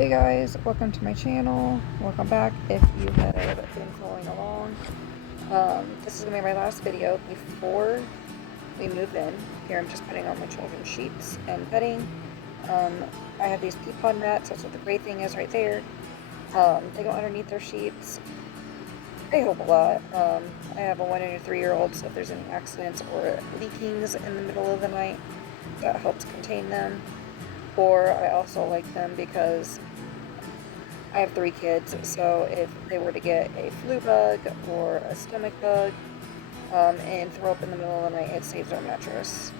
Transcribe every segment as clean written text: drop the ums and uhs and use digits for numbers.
Hey guys, welcome to my channel. Welcome back if you have been following along. This is going to be my last video before we move in. Here I'm just putting on my children's sheets and bedding. I have these pea pod mats. That's what the great thing is right there. They go underneath their sheets. They help a lot. I have a 1 and a 3-year-old, so if there's any accidents or leakings in the middle of the night, that helps contain them. Or I also like them because I have 3 kids, so if they were to get a flu bug or a stomach bug and throw up in the middle of the night, it saves our mattress.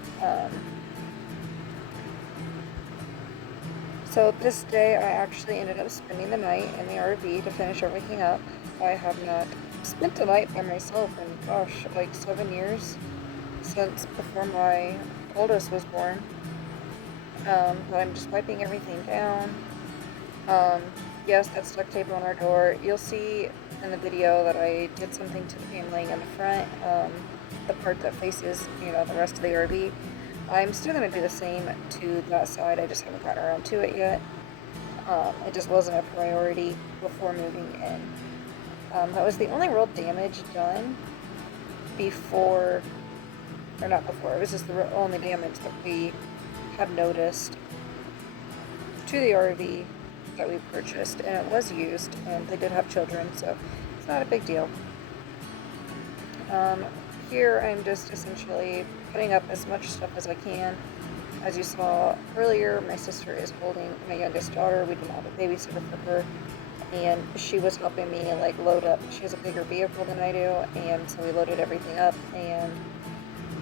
So this day I actually ended up spending the night in the RV to finish everything up. I have not spent a night by myself in, gosh, like 7 years since before my oldest was born. But I'm just wiping everything down. Yes, that's duct tape on our door. You'll see in the video that I did something to the paneling in the front, the part that faces, the rest of the RV. I'm still going to do the same to that side. I just haven't gotten around to it yet. It just wasn't a priority before moving in. That was the only real damage done before, or not before, it was just the only damage that we have noticed to the RV that we purchased, and it was used, and they did have children, so it's not a big deal. Here I'm just essentially putting up as much stuff as I can. As you saw earlier, my sister is holding my youngest daughter. We didn't have a babysitter for her, and she was helping me like load up. She has a bigger vehicle than I do, and so we loaded everything up, and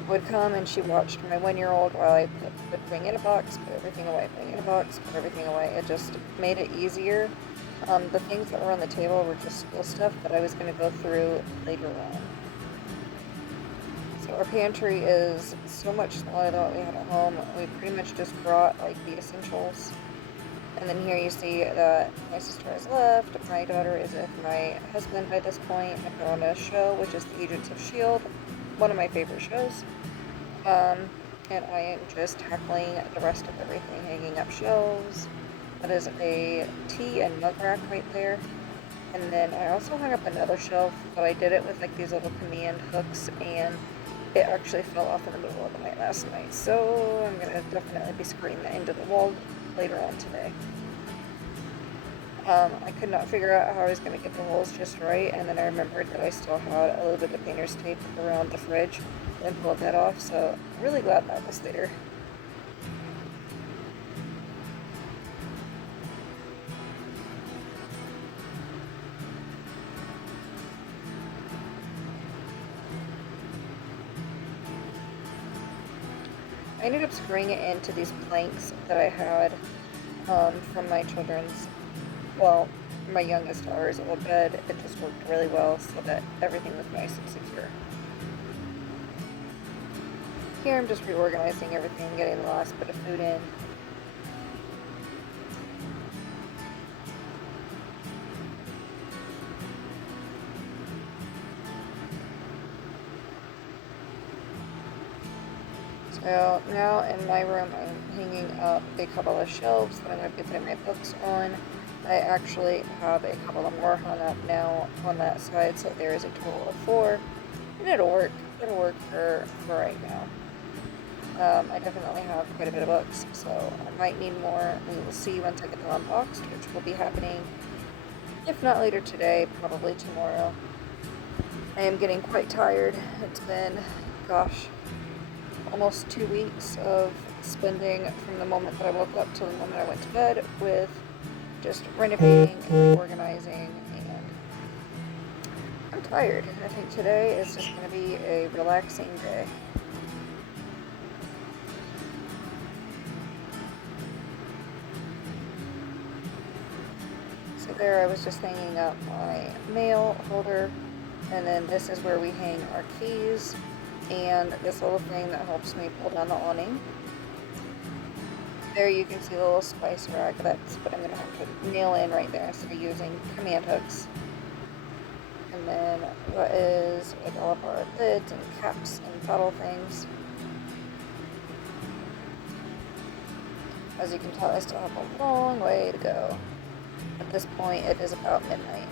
would come and she watched my 1-year-old while I put everything in a box, put everything away, put in a box, put everything away. It just made it easier. The things that were on the table were just school stuff that I was going to go through later on. So our pantry is so much smaller than what we had at home. We pretty much just brought like the essentials. And then here you see that my sister has left. My daughter is with my husband by this point. I put on a show, which is the Agents of S.H.I.E.L.D., one of my favorite shows. And I am just tackling the rest of everything, hanging up shelves. That is a tea and mug rack right there. And then I also hung up another shelf, but I did it with like these little command hooks, and it actually fell off in the middle of the night last night. So I'm going to definitely be screwing that into the wall later on today. I could not figure out how I was going to get the holes just right, and then I remembered that I still had a little bit of painter's tape around the fridge and pulled that off, so I'm really glad that was there. I ended up screwing it into these planks that I had from my my youngest daughter's old bed. It just worked really well so that everything was nice and secure. Here I'm just reorganizing everything, getting the last bit of food in. So now in my room I'm hanging up a couple of shelves that I'm going to be putting my books on. I actually have a couple of more hung up now on that side, so there is a total of 4, and it'll work for right now. I definitely have quite a bit of books, so I might need more. We will see once I get them unboxed, which will be happening, if not later today, probably tomorrow. I am getting quite tired. It's been, gosh, almost 2 weeks of spending from the moment that I woke up till the moment I went to bed with just renovating and reorganizing, and I'm tired. I think today is just going to be a relaxing day. So there I was just hanging up my mail holder, and then this is where we hang our keys, and this little thing that helps me pull down the awning. There you can see the little spice rack. That's what I'm going to have to nail in right there instead of using command hooks. And then what is like all of our lids and caps and bottle things. As you can tell, I still have a long way to go. At this point, it is about midnight.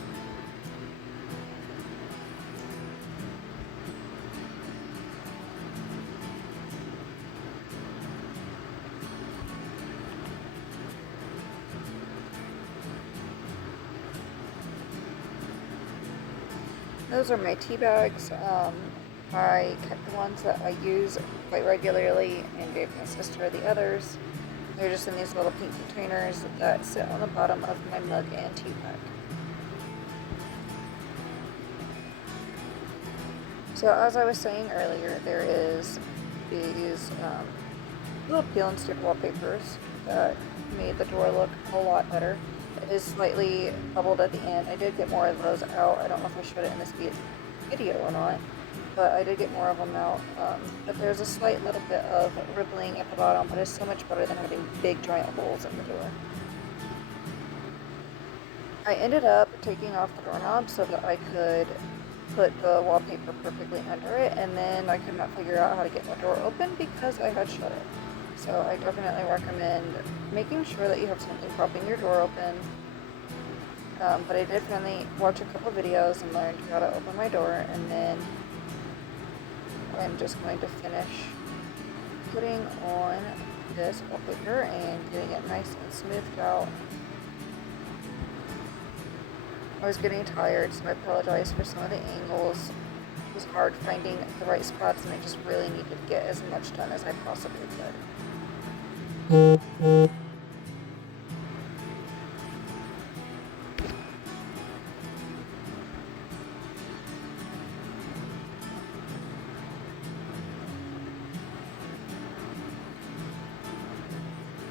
Those are my tea bags. I kept the ones that I use quite regularly and gave my sister the others. They're just in these little pink containers that sit on the bottom of my mug and tea bag. So as I was saying earlier, there is these little peel and stick wallpapers that made the door look a lot better. It is slightly bubbled at the end. I did get more of those out. I don't know if I showed it in this video or not, but I did get more of them out. But there's a slight little bit of rippling at the bottom, but it's so much better than having big giant holes in the door. I ended up taking off the doorknob so that I could put the wallpaper perfectly under it, and then I could not figure out how to get my door open because I had shut it. So I definitely recommend making sure that you have something propping your door open. But I did finally watch a couple videos and learned how to open my door, and then I'm just going to finish putting on this wallpaper and getting it nice and smoothed out. I was getting tired, so I apologize for some of the angles. It was hard finding the right spots, and I just really needed to get as much done as I possibly could.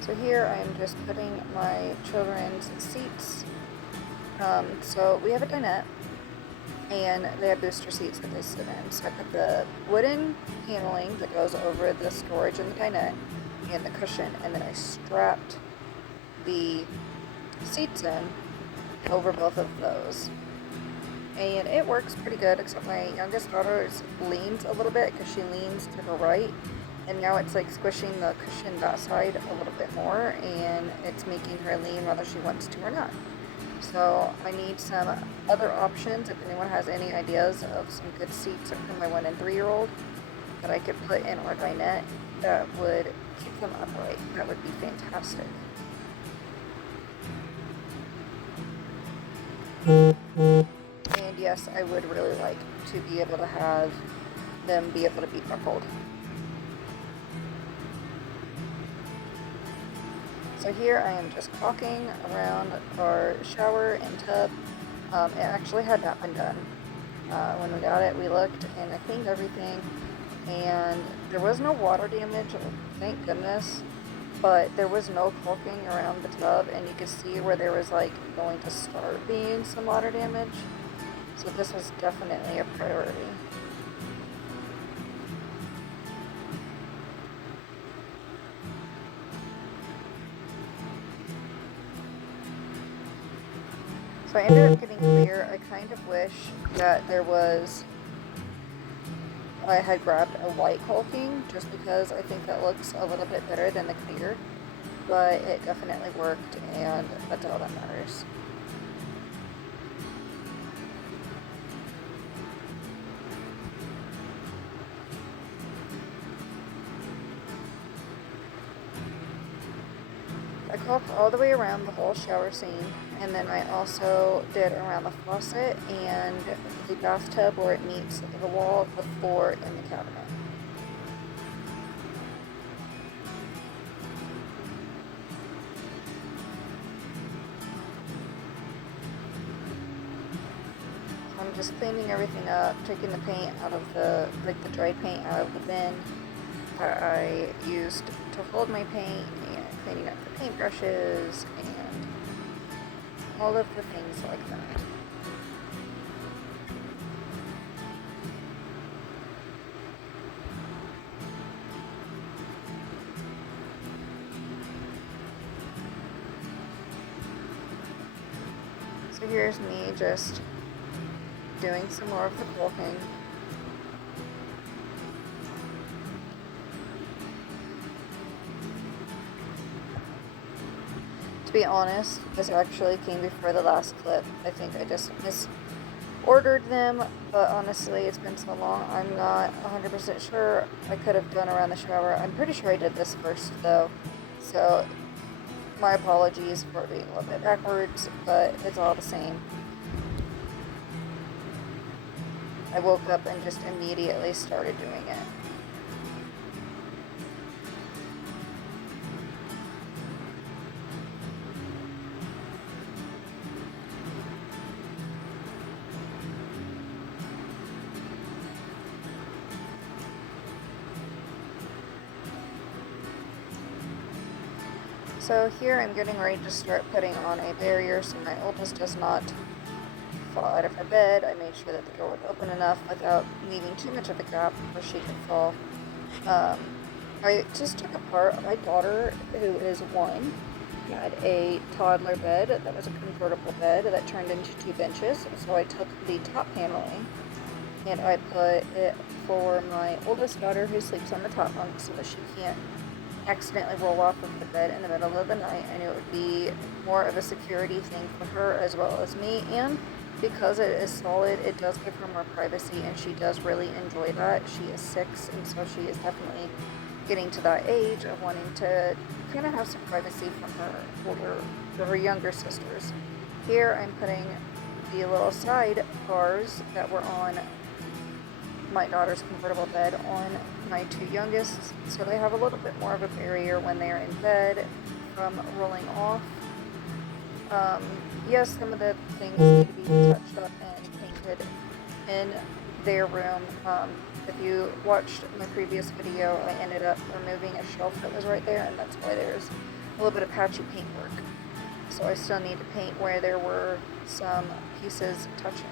So here I am just putting my children's seats. So we have a dinette, and they have booster seats that they sit in. So I put the wooden paneling that goes over the storage in the dinette and the cushion, and then I strapped the seats in over both of those. And it works pretty good, except my youngest daughter leans a little bit because she leans to her right, and now it's like squishing the cushion that side a little bit more, and it's making her lean whether she wants to or not. So I need some other options if anyone has any ideas of some good seats for my 1 and 3-year-old that I could put in our dinette that would keep them upright. That would be fantastic. And yes, I would really like to be able to have them be able to be buckled. So here I am just caulking around our shower and tub. It actually had not been done. When we got it, we looked and I cleaned everything, and there was no water damage, thank goodness, but there was no caulking around the tub, and you could see where there was like going to start being some water damage. So this was definitely a priority. So I ended up getting clear. I kind of wish that I had grabbed a white caulking, just because I think that looks a little bit better than the clear, but it definitely worked, and that's all that matters. I caulked all the way around the whole shower scene, and then I also did around the faucet and the bathtub where it meets the wall, the floor, and the cabinet. So I'm just cleaning everything up, taking the paint out of the dried paint out of the bin that I used to hold my paint, and cleaning up the paintbrushes and all of the things like that. So here's me just doing some more of the caulking. To be honest, this actually came before the last clip. I think I just misordered them, but honestly, it's been so long, I'm not 100% sure. I could have done around the shower. I'm pretty sure I did this first, though, so my apologies for being a little bit backwards, but it's all the same. I woke up and just immediately started doing it. So here I'm getting ready to start putting on a barrier so my oldest does not fall out of her bed. I made sure that the door was open enough without leaving too much of a gap where she could fall. I just took apart my daughter, who is 1, had a toddler bed that was a convertible bed that turned into 2 benches. So I took the top paneling and I put it for my oldest daughter who sleeps on the top bunk so that she can't accidentally roll off of the bed in the middle of the night, and it would be more of a security thing for her as well as me. And because it is solid, it does give her more privacy, and she does really enjoy that. She is 6, and so she is definitely getting to that age of wanting to kind of have some privacy from her younger sisters. Here I'm putting the little side bars that were on my daughter's convertible bed on my 2 youngest, so they have a little bit more of a barrier when they're in bed from rolling off. Yes, some of the things need to be touched up and painted in their room. If you watched my previous video, I ended up removing a shelf that was right there, and that's why there's a little bit of patchy paintwork. So I still need to paint where there were some pieces touching.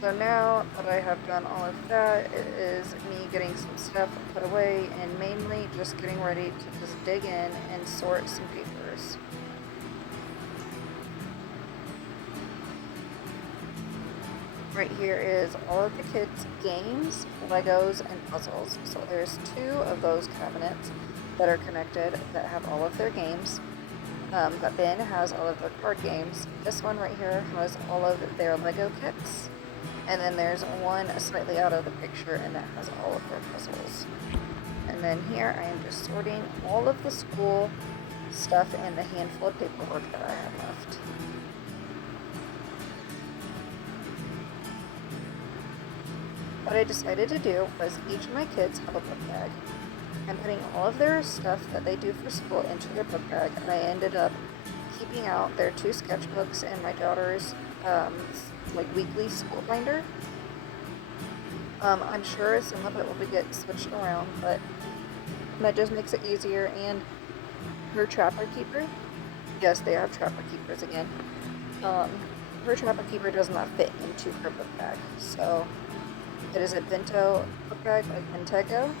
So now that I have done all of that, it is me getting some stuff put away and mainly just getting ready to just dig in and sort some papers. Right here is all of the kids' games, Legos, and puzzles. So there's 2 of those cabinets that are connected that have all of their games. That bin has all of their card games. This one right here has all of their Lego kits. And then there's one slightly out of the picture, and that has all of their puzzles. And then here I am just sorting all of the school stuff and the handful of paperwork that I have left. What I decided to do was each of my kids have a book bag. I'm putting all of their stuff that they do for school into their book bag, and I ended up keeping out their 2 sketchbooks and my daughter's weekly school binder. I'm sure some of it will get switched around, but that just makes it easier. And her Trapper Keeper, yes, they have Trapper Keepers again. Her Trapper Keeper does not fit into her book bag, so it is a bento book bag like Pentego,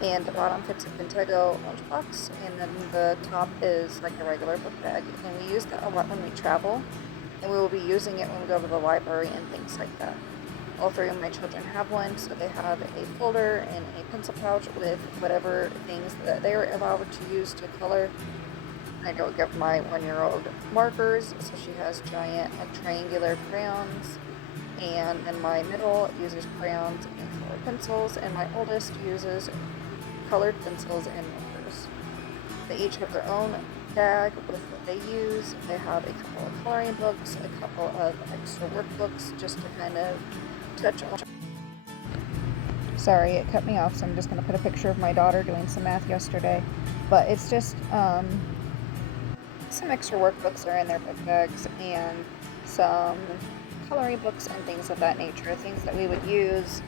and the bottom fits a Pentego lunchbox, and then the top is like a regular book bag. And we use that a lot when we travel, and we will be using it when we go to the library and things like that. All 3 of my children have one, so they have a folder and a pencil pouch with whatever things that they are allowed to use to color. I don't give my 1-year-old markers, so she has giant triangular crayons, and then my middle uses crayons and colored pencils, and my oldest uses colored pencils and markers. They each have their own bag with what they use. They have a couple of coloring books, a couple of extra workbooks just to kind of touch on. Sorry, it cut me off, so I'm just going to put a picture of my daughter doing some math yesterday. But it's just some extra workbooks are in their book bags, and some coloring books and things of that nature, things that we would use,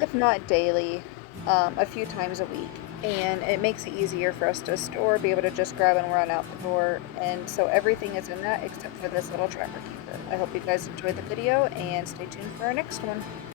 if not daily, a few times a week. And it makes it easier for us to store, be able to just grab and run out the door. And so everything is in that except for this little Trapper Keeper. I hope you guys enjoyed the video, and stay tuned for our next one.